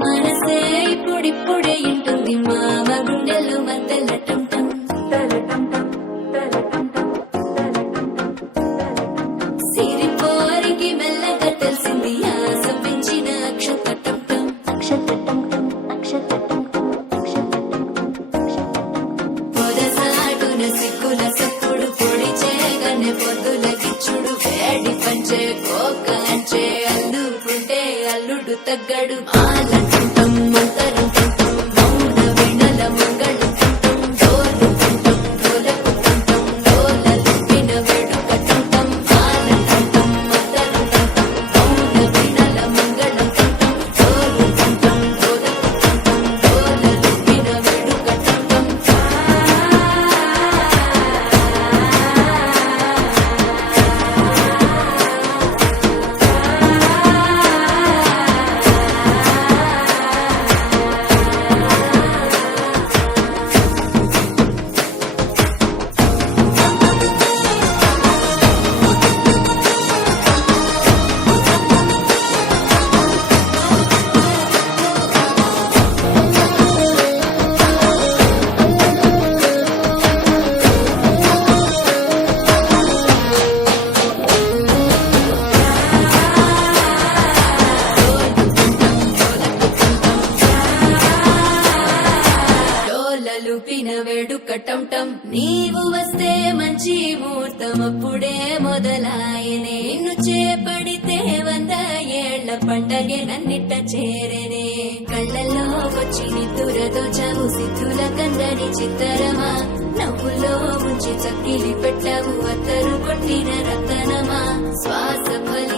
మనసే ఇప్పుడిప్పుడే ఇంటుంది మామ గుండెలు మధ్యల టంటం సిరిపోరికి మెల్లగా తెలిసింది ఆశ పెంచిన పొదసాటున సిక్కుల సప్పుడు పొడి చేయగానే పొద్దుల గిచ్చుడు వేడి పంచే కోక అంచే అల్లుకుంటే అల్లుడు తగ్గడు ఆలంటుంటం మంతరంటుంటం మౌన వినల మంగళంటుంటం డోలుకుంటం డోలకుంటుంటం డోలలుపిన వేడుకటుంటం ఆలంటుంటం మంతరంటుంటం మౌన వినల మంగళంటుంటం డోలుకుంటం డోలకుంటుంటం డోలలుపిన వేడుకటుంటం డోలలుపిన వేడుకటంటం నీవు వస్తే మంచి ముహూర్తం అప్పుడే మొదలాయనే నిన్ను చేపడితే 100 ఏళ్ల పండగే నన్నిట్ట చేరనే కళ్ళల్లో వచ్చి నిద్దురతో చావు సిద్ధుల కందని చిత్తరమా నవ్వులో ముంచి చక్కిలి పెట్టావు అత్తరు కొట్టిన రతనమా శ్వాస ఫలి